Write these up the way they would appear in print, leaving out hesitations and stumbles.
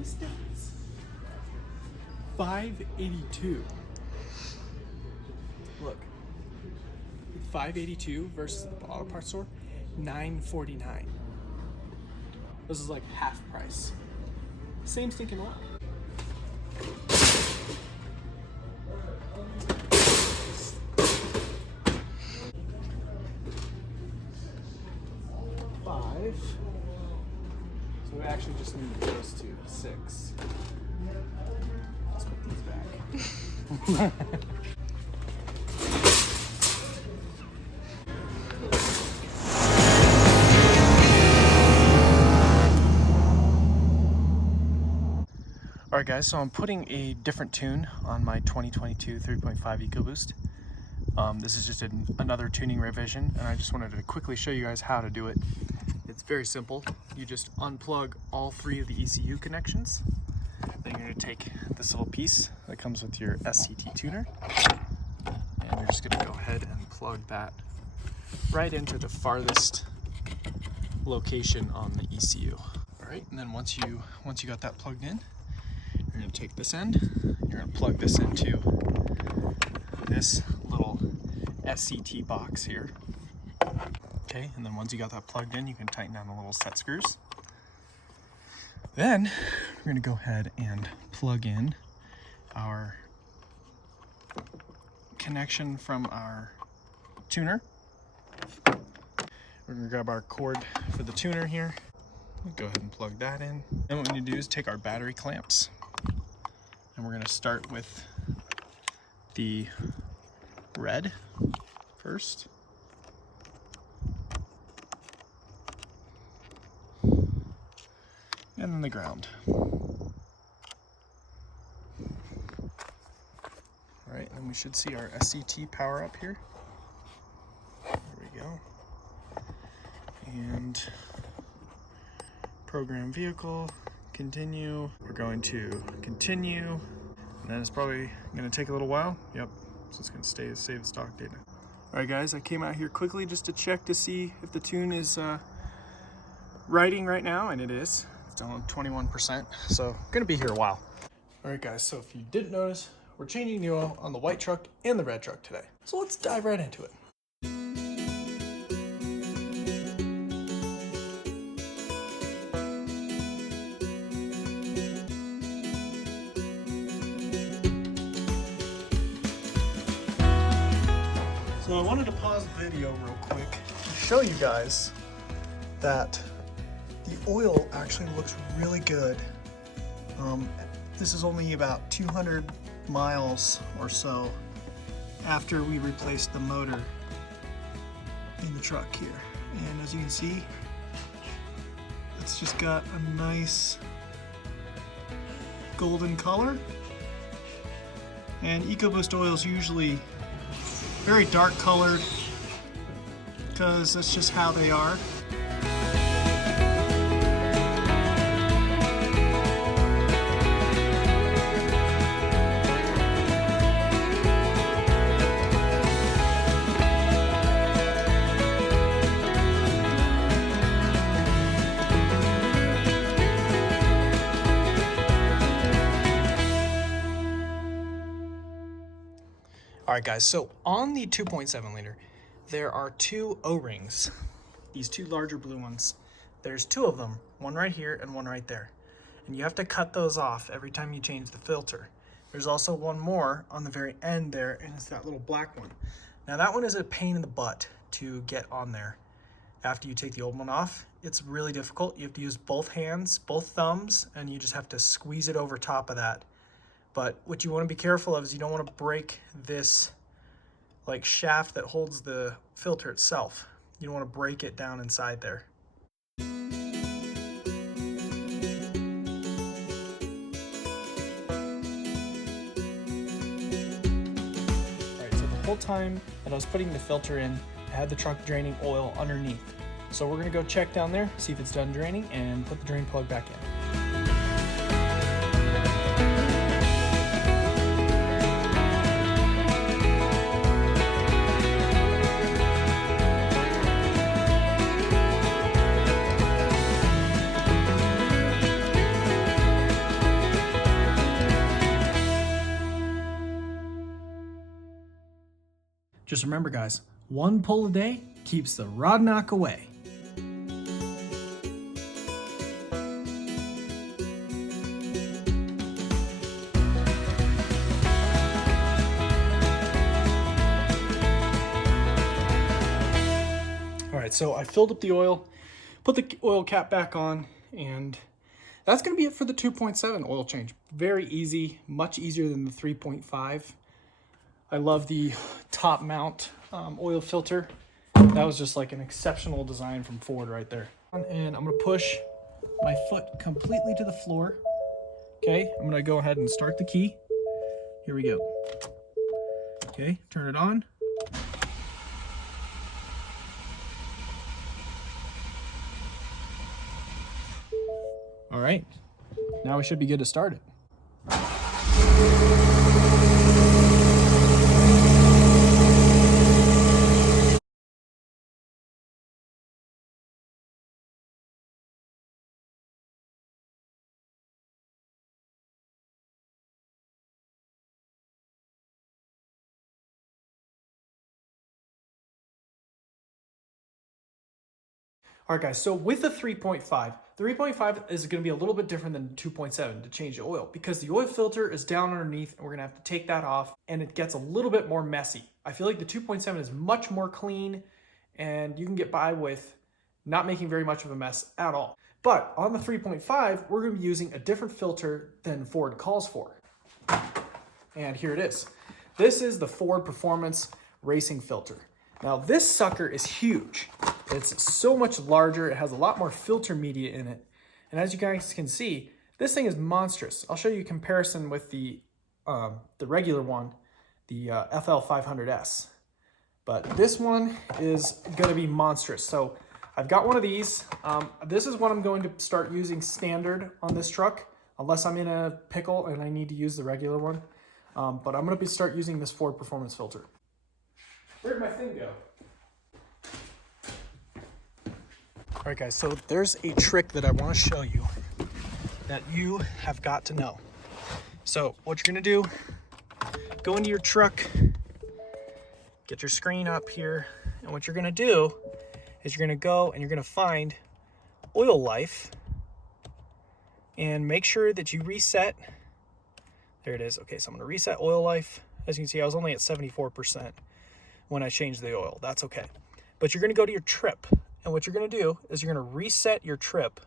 price difference. $582. Look, $582 versus the auto parts store, $949. This is like half price. Same stinking oil. $5. So we actually just need those two. $6. Let's put these back. Alright guys, so I'm putting a different tune on my 2022 3.5 EcoBoost. This is just another tuning revision, and I just wanted to quickly show you guys how to do it. It's very simple. You just unplug all three of the ECU connections. Then you're going to take this little piece that comes with your SCT tuner, and you're just going to go ahead and plug that right into the farthest location on the ECU. Alright, and then once you got that plugged in, you're going to take this end, you're going to plug this into this little SCT box here. Okay, and then once you got that plugged in, you can tighten down the little set screws. Then we're going to go ahead and plug in our connection from our tuner. We're going to grab our cord for the tuner here. We'll go ahead and plug that in. Then what we need to do is take our battery clamps, and we're going to start with the red first. And then the ground. Alright, and we should see our SCT power up here. There we go. And program vehicle, continue. We're going to continue. And then it's probably going to take a little while. Yep, so it's going to save the stock data. Alright guys, I came out here quickly just to check to see if the tune is writing right now, and it is. It's down on 21%, so gonna be here a while. Alright guys, so if you didn't notice, we're changing the oil on the white truck and the red truck today. So let's dive right into it. So I wanted to pause the video real quick to show you guys that the oil actually looks really good. This is only about 200 miles or so after we replaced the motor in the truck here. And as you can see, it's just got a nice golden color. And EcoBoost oil is usually very dark colored because that's just how they are. Alright guys, so on the 2.7 liter, there are two O-rings, these two larger blue ones. There's two of them, one right here and one right there. And you have to cut those off every time you change the filter. There's also one more on the very end there, and it's that little black one. Now that one is a pain in the butt to get on there. After you take the old one off, it's really difficult. You have to use both hands, both thumbs, and you just have to squeeze it over top of that. But what you want to be careful of is you don't want to break this like shaft that holds the filter itself. You don't want to break it down inside there. Alright, so the whole time that I was putting the filter in, I had the truck draining oil underneath. So we're going to go check down there, see if it's done draining, and put the drain plug back in. Just remember guys, one pull a day keeps the rod knock away. All right, so I filled up the oil, put the oil cap back on, and that's gonna be it for the 2.7 oil change. Very easy, much easier than the 3.5. I love the top mount oil filter. That was just like an exceptional design from Ford right there. And I'm gonna push my foot completely to the floor. Okay, I'm gonna go ahead and start the key. Here we go. Okay, turn it on. All right, now we should be good to start it. All right, guys, so with the 3.5, the 3.5 is going to be a little bit different than 2.7 to change the oil because the oil filter is down underneath and we're going to have to take that off and it gets a little bit more messy. I feel like the 2.7 is much more clean and you can get by with not making very much of a mess at all. But on the 3.5, we're going to be using a different filter than Ford calls for. And here it is. This is the Ford Performance Racing Filter. Now this sucker is huge. It's so much larger. It has a lot more filter media in it. And as you guys can see, this thing is monstrous. I'll show you a comparison with the regular one, the FL500S. But this one is gonna be monstrous. So I've got one of these. This is what I'm going to start using standard on this truck, unless I'm in a pickle and I need to use the regular one. But I'm gonna start using this Ford Performance Filter. Where'd my thing go? All right guys, so there's a trick that I want to show you that you have got to know. So what you're gonna do, go into your truck, get your screen up here, and what you're gonna do is you're gonna go and you're gonna find oil life and make sure that you reset. There it is. Okay, so I'm gonna reset oil life. As you can see, I was only at 74% when I changed the oil. That's okay. But you're gonna go to your trip. And what you're gonna do is you're gonna reset your trip.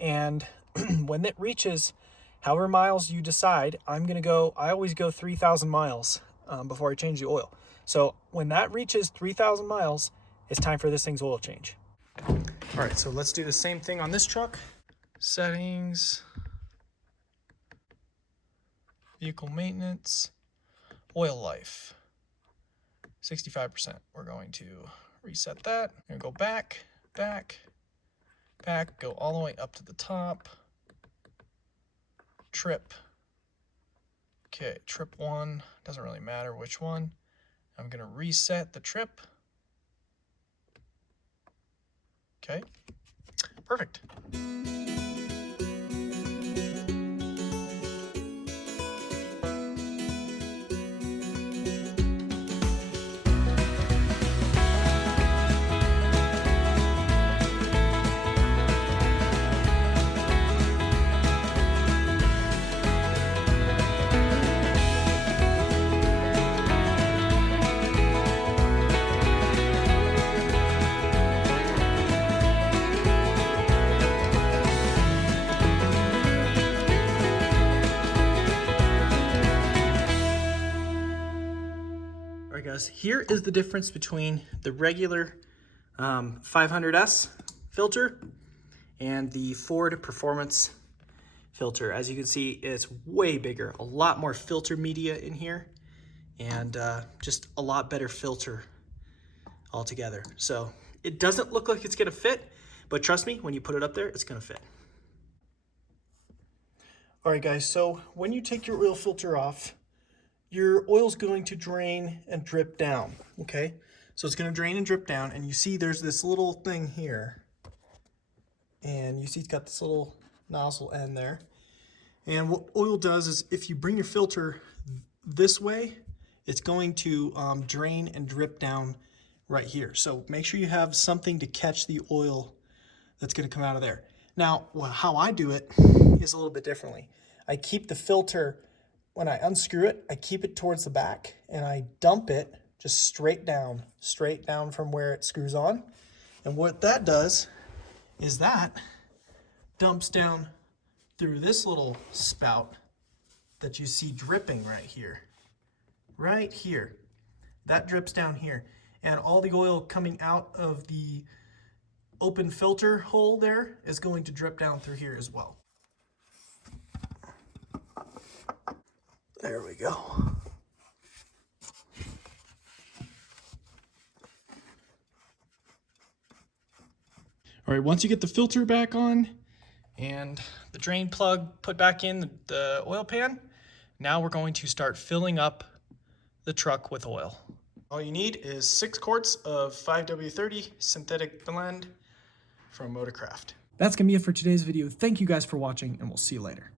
And when it reaches however miles you decide, I always go 3,000 miles before I change the oil. So when that reaches 3,000 miles, it's time for this thing's oil change. All right, so let's do the same thing on this truck. Settings, vehicle maintenance, oil life. 65%. We're going to reset that. We're gonna go back, go all the way up to the top. Trip. Okay, trip 1, doesn't really matter which one. I'm gonna reset the trip. Okay, perfect. Guys, here is the difference between the regular 500S filter and the Ford Performance filter. As you can see, it's way bigger, a lot more filter media in here, and just a lot better filter altogether. So it doesn't look like it's gonna fit, but trust me, when you put it up there, it's gonna fit. All right guys, so when you take your oil filter off, your oil's going to drain and drip down, okay? So it's gonna drain and drip down, and you see there's this little thing here, and you see it's got this little nozzle end there. And what oil does is if you bring your filter this way, it's going to drain and drip down right here. So make sure you have something to catch the oil that's going to come out of there. Now, how I do it is a little bit differently. I keep the filter, when I unscrew it, I keep it towards the back and I dump it just straight down from where it screws on. And what that does is that dumps down through this little spout that you see dripping right here. Right here. That drips down here. And all the oil coming out of the open filter hole there is going to drip down through here as well. There we go. All right, once you get the filter back on and the drain plug put back in the oil pan, now we're going to start filling up the truck with oil. All you need is 6 quarts of 5W30 synthetic blend from Motorcraft. That's gonna be it for today's video. Thank you guys for watching, and we'll see you later.